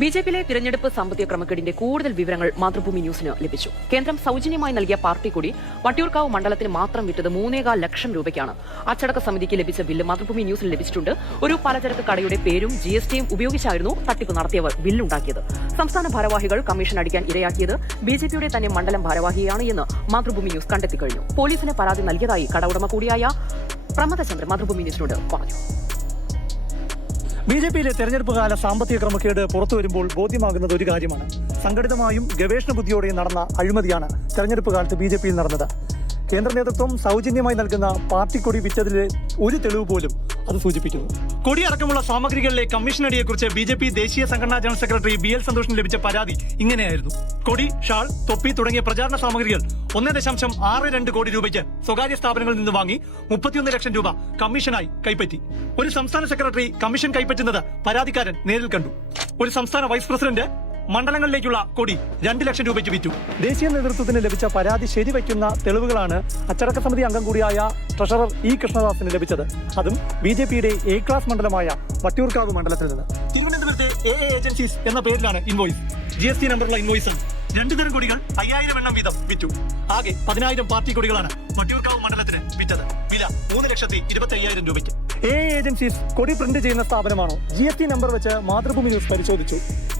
ബിജെപിയിലെ തിരഞ്ഞെടുപ്പ് സാമ്പത്തിക ക്രമക്കേടിന്റെ കൂടുതൽ വിവരങ്ങൾ മാതൃഭൂമി ന്യൂസിന് ലഭിച്ചു. കേന്ദ്രം സൌജന്യമായി നൽകിയ പാർട്ടി കൊടി വട്ടിയൂർക്കാവ് മണ്ഡലത്തിന് മാത്രം വിറ്റത് 3.25 ലക്ഷം രൂപയ്ക്കാണ്. അച്ചടക്ക സമിതിക്ക് ലഭിച്ച ബില്ല് മാതൃഭൂമി ന്യൂസിന് ലഭിച്ചിട്ടുണ്ട്. ഒരു പലചരക്ക് കടയുടെ പേരും GSTയും ഉപയോഗിച്ചായിരുന്നു തട്ടിപ്പ് നടത്തിയവർ ബില്ലുണ്ടാക്കിയത്. സംസ്ഥാന ഭാരവാഹികൾ കമ്മീഷൻ അടിക്കാൻ ഇരയാക്കിയത് ബിജെപിയുടെ തന്നെ മണ്ഡലം ഭാരവാഹിയാണ് എന്ന് മാതൃഭൂമി ന്യൂസ് കണ്ടെത്തിക്കഴിഞ്ഞു. പോലീസിന് പരാതി നൽകിയതായി കട ഉടമ കൂടിയായ പ്രമദചന്ദ്രൻ മാതൃഭൂമി ന്യൂസിനോട് പറഞ്ഞു. ബിജെപിയിലെ തെരഞ്ഞെടുപ്പ് കാല സാമ്പത്തിക ക്രമക്കേട് പുറത്തു വരുമ്പോൾ ബോധ്യമാകുന്നത് ഒരു കാര്യമാണ്. സംഘടിതമായും ഗവേഷണ ബുദ്ധിയോടെയും നടന്ന അഴിമതിയാണ് തെരഞ്ഞെടുപ്പ് കാലത്ത് ബിജെപിയിൽ നടന്നത്. കേന്ദ്ര നേതൃത്വം സൗജന്യമായി നൽകുന്ന പാർട്ടി കൊടി വിറ്റതിലെ ഒരു തെളിവ് പോലും അത് സൂചിപ്പിക്കുന്നു. കൊടി അടക്കമുള്ള സാമഗ്രികളിലെ കമ്മീഷൻ അടിയെക്കുറിച്ച് ബിജെപി ദേശീയ സംഘടനാ ജനറൽ സെക്രട്ടറി BL സന്തോഷിന് ലഭിച്ച പരാതി ഇങ്ങനെയായിരുന്നു. കൊടി, ഷാൾ, തൊപ്പി തുടങ്ങിയ പ്രചാരണ സാമഗ്രികൾ 1.62 കോടി രൂപയ്ക്ക് സ്വകാര്യ സ്ഥാപനങ്ങളിൽ നിന്ന് വാങ്ങി 31 ലക്ഷം രൂപ കമ്മീഷനായി കൈപ്പറ്റി. ഒരു സംസ്ഥാന സെക്രട്ടറി കമ്മീഷൻ കൈപ്പറ്റുന്നത് പരാതിക്കാരൻ നേരിൽ കണ്ടു. ഒരു സംസ്ഥാന വൈസ് പ്രസിഡന്റ് മണ്ഡലങ്ങളിലേക്കുള്ള കൊടി 2 ലക്ഷം രൂപയ്ക്ക് വിറ്റു. ദേശീയ നേതൃത്വത്തിന് ലഭിച്ച പരാതി ശരിവയ്ക്കുന്ന തെളിവുകളാണ് അച്ചടക്ക സമിതി അംഗം കൂടിയായ ട്രഷറർ E കൃഷ്ണദാസിന് ലഭിച്ചത്. അതും ബിജെപിയുടെ A ക്ലാസ് മണ്ഡലമായ വട്ടിയൂർക്കാവ് മണ്ഡലത്തിൽ നിന്ന്. തിരുവനന്തപുരത്തെ AA ഏജൻസീസ് എന്ന പേരിലാണ് ഇൻവോയ്സ്. GST നമ്പറുള്ള ഇൻവോയ്സിൽ 2 തരം കൊടികൾ 5000 എണ്ണം വീതം വിറ്റു. ആകെ 10000 പാർട്ടി കൊടികളാണ് വട്ടിയൂർക്കാവ് മണ്ഡലത്തിന് വിറ്റത്. വില 3,25,000 രൂപയ്ക്ക്. AA ഏജൻസീസ് കൊടി പ്രിന്റ് ചെയ്യുന്ന സ്ഥാപനമാണോ? GST നമ്പർ വെച്ച് മാതൃഭൂമി ന്യൂസ് പരിശോധിച്ചു.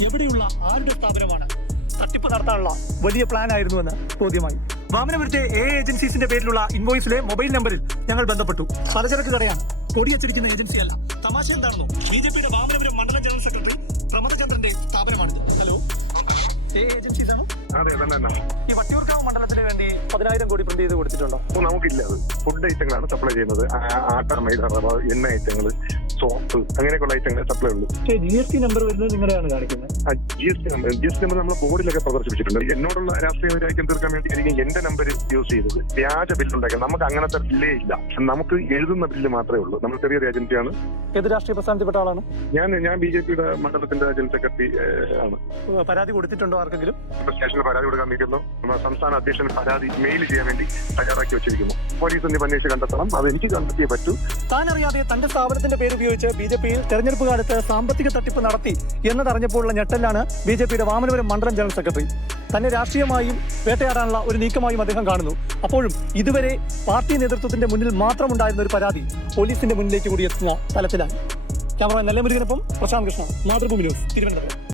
എവിടെയുള്ള ആരുടെ സ്ഥാപനമാണ്? തട്ടിപ്പ് നടത്താനുള്ള വലിയ പ്ലാൻ ആയിരുന്നുവെന്ന് ബോധ്യമായി. വാമനപുരത്തെ AA ഏജൻസീസിന്റെ പേരിലുള്ള ഇൻവോയ്സിലെ മൊബൈൽ നമ്പറിൽ ഞങ്ങൾ ബന്ധപ്പെട്ടു. പലചരക്ക് കടയാണ്, കൊടി അച്ചടിക്കുന്ന ഏജൻസിയല്ല. തമാശ എന്താണെന്നോ, ബിജെപിയുടെ വാമനപുരം മണ്ഡലം ജനറൽ സെക്രട്ടറി പ്രമദചന്ദ്രന്റെ സ്ഥാപനമാണിത്. ഹലോ, AA ഏജൻസീസ് ആണോ? ഈ വട്ടിയൂർക്കാവ് മണ്ഡലത്തിന് വേണ്ടി 10000 കോടി പ്രിന്റ് ചെയ്ത് കൊടുത്തിട്ടുണ്ടോ? നമുക്കില്ല. അത് ഫുഡ് ഐറ്റങ്ങളാണ് സപ്ലൈ ചെയ്യുന്നത്. ആട്ട, മൈദ, റവ, എണ്ണ ഐറ്റങ്ങൾ, സോപ്പ്, അങ്ങനെയൊക്കെയുള്ള ഐറ്റങ്ങൾ സപ്ലൈ ഉള്ളൂ. GST നമ്പർ വരുന്നത് നിങ്ങളെയാണ് കാണിക്കുന്നത്. GST നമ്പർ നമ്മൾ ബോർഡിലൊക്കെ പ്രദർശിപ്പിച്ചിട്ടുണ്ട്. എന്നോടുള്ള രാഷ്ട്രീയ വൈരാഗ്യം തീർക്കാൻ വേണ്ടി ആയിരിക്കും എന്റെ നമ്പർ യൂസ് ചെയ്തത്. വ്യാജ ബില്ലുണ്ടാക്കാൻ നമുക്ക് അങ്ങനത്തെ ബില്ലേ ഇല്ല. നമുക്ക് എഴുതുന്ന ബില്ല് മാത്രമേ ഉള്ളൂ. നമ്മൾ ചെറിയൊരു ഏജൻസിയാണ്. ഏത് രാഷ്ട്രീയ പ്രസ്ഥാനത്തിൽപ്പെട്ട ആളാണ്? ഞാൻ ബിജെപിയുടെ മണ്ഡലത്തിന്റെ ജനറൽ സെക്രട്ടറി ആണ്. പരാതി കൊടുത്തിട്ടുണ്ടോ ആർക്കെങ്കിലും? സ്റ്റേഷനിൽ പരാതി കൊടുക്കാൻ നിൽക്കുന്നു. സംസ്ഥാന അധ്യക്ഷൻ പരാതി മെയിൽ ചെയ്യാൻ വേണ്ടി തയ്യാറാക്കി വെച്ചിരിക്കുന്നു. പോലീസ് അന്വേഷിച്ച് കണ്ടെത്തണം. അത് എനിക്ക് കണ്ടെത്തിയേ പറ്റൂ. താൻ അറിയാതെ തന്റെ സ്ഥാപനത്തിന്റെ പേര് ഉപയോഗിച്ച് ബിജെപിയിൽ തെരഞ്ഞെടുപ്പ് കാലത്ത് സാമ്പത്തിക തട്ടിപ്പ് നടത്തി എന്നതറിഞ്ഞപ്പോഴുള്ള ഞെട്ടലാണ് ബിജെപിയുടെ വാമനപുരം മണ്ഡലം ജനറൽ സെക്രട്ടറി. തന്നെ രാഷ്ട്രീയമായും വേട്ടയാടാനുള്ള ഒരു നീക്കമായും അദ്ദേഹം കാണുന്നു. അപ്പോഴും ഇതുവരെ പാർട്ടി നേതൃത്വത്തിന്റെ മുന്നിൽ മാത്രമുണ്ടായിരുന്ന ഒരു പരാതി പോലീസിന്റെ മുന്നിലേക്ക് കൂടി എത്തുന്ന തലത്തിലാണ്. ക്യാമറമാൻ നെല്ലമുരുകനൊപ്പം പ്രശാന്ത് കൃഷ്ണ, മാതൃഭൂമി ന്യൂസ്, തിരുവനന്തപുരം.